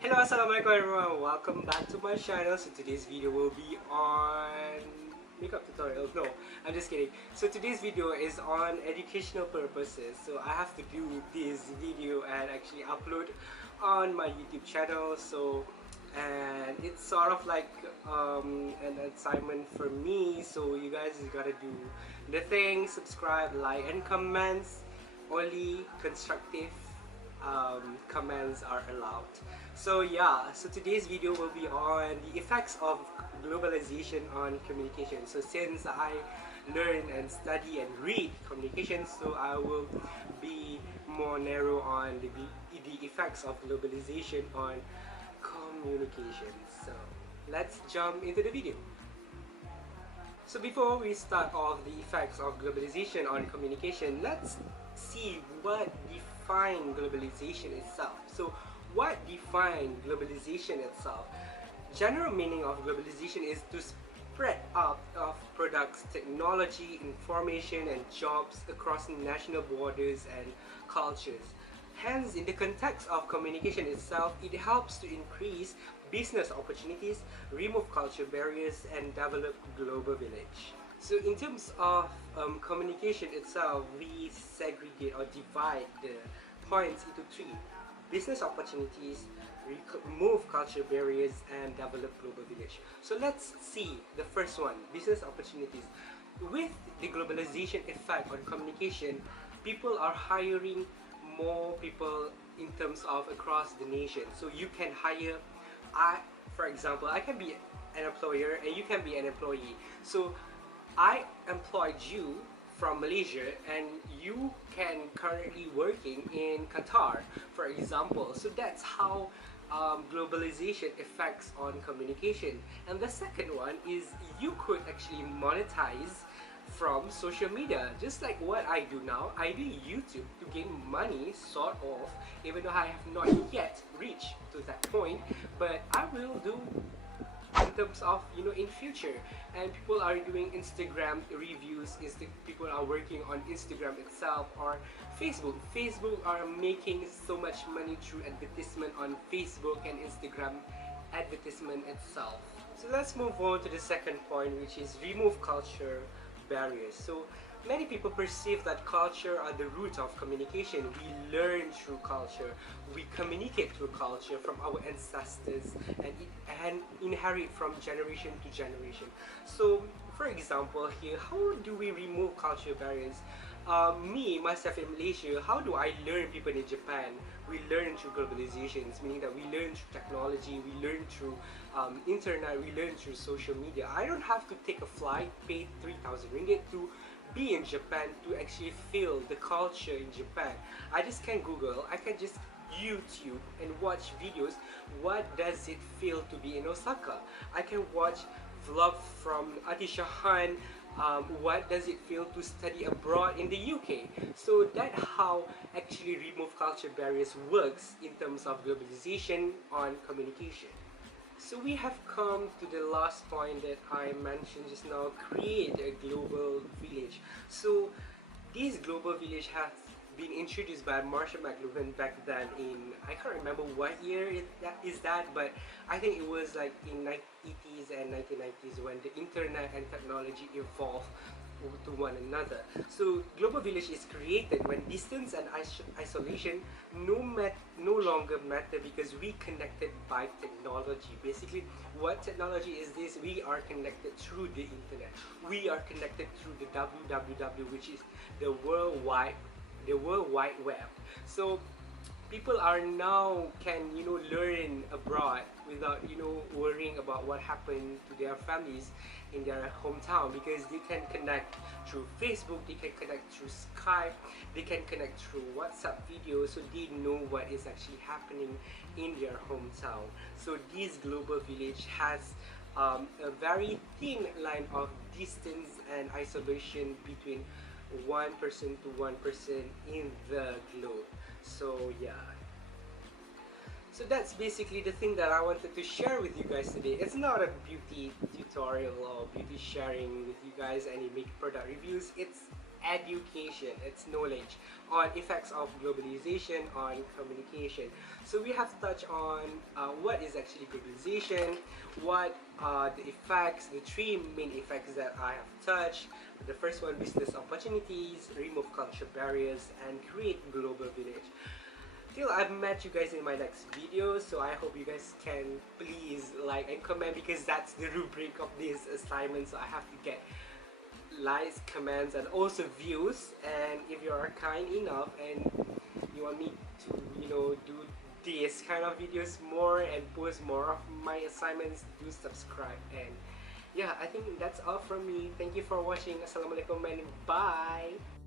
Hello, assalamualaikum everyone. Welcome back to my channel. So today's video will be on makeup tutorial. No, I'm just kidding. So today's video is on educational purposes. So I have to do this video and actually upload on my YouTube channel. And it's sort of like an assignment for me. So you guys gotta do the thing, subscribe, like, and comments. Only constructive comments are allowed. So yeah, so today's video will be on the effects of globalization on communication. So since I learn and study and read communication, so I will be more narrow on the effects of globalization on communication. So let's jump into the video. So before we start off the effects of globalization on communication, let's see what defines globalization itself. So what defines globalization itself? General meaning of globalization is to spread out of products, technology, information, and jobs across national borders and cultures. Hence, in the context of communication itself, it helps to increase business opportunities, remove culture barriers, and develop global village. So in terms of communication itself, we segregate or divide the points into three: business opportunities, remove culture barriers, and develop global village. So let's see the first one, business opportunities. With the globalization effect on communication, people are hiring more people in terms of across the nation. So you can hire, for example, I can be an employer and you can be an employee. So I employed you from Malaysia and you can currently working in Qatar, for example. So that's how globalization affects on communication. And the second one is you could actually monetize from social media, just like what I do now. I do YouTube to gain money, sort of, even though I have not yet reached to that point, but I will do in terms of in future. And people are doing Instagram reviews, people are working on Instagram itself, or Facebook are making so much money through advertisement on Facebook and Instagram advertisement itself. So let's move on to the second point, which is remove culture barriers. So many people perceive that culture are the root of communication. We learn through culture, we communicate through culture from our ancestors, and inherit from generation to generation. So for example here, how do we remove culture barriers? Myself in Malaysia, how do I learn people in Japan? We learn through globalizations, meaning that we learn through technology, we learn through internet, we learn through social media. I don't have to take a flight, pay 3,000 ringgit to be in Japan to actually feel the culture in Japan. I just can Google, I can just YouTube and watch videos. What does it feel to be in Osaka? I can watch vlog from Atisha Han. What does it feel to study abroad in the UK? So that's how actually remove culture barriers works in terms of globalization on communication. So we have come to the last point that I mentioned just now, create a global village. So this global village has been introduced by Marshall McLuhan back then in, I can't remember what year is that, but I think it was like in 80s and 1990s when the internet and technology evolved to one another. So global village is created when distance and isolation no longer matter, because we connected by technology. Basically, what technology is this? We are connected through the internet. We are connected through the www, which is the World Wide Web. So people are now can learn abroad without worrying about what happened to their families in their hometown, because they can connect through Facebook, they can connect through Skype, they can connect through WhatsApp videos, so they know what is actually happening in their hometown. So this global village has a very thin line of distance and isolation between one person to one person in the globe. So yeah, so that's basically the thing that I wanted to share with you guys today. It's not a beauty tutorial or beauty sharing with you guys, any make product reviews. It's education, it's knowledge on effects of globalization on communication. So we have touched on what is actually globalization, what are the effects, the three main effects that I have touched. The first one, business opportunities, remove cultural barriers, and create global village. Till I've met you guys in my next video, so I hope you guys can please like and comment, because that's the rubric of this assignment. So I have to get likes, comments, and also views. And if you are kind enough and you want me to, do this kind of videos more and post more of my assignments, do subscribe. And yeah, I think that's all from me. Thank you for watching. Assalamualaikum and bye.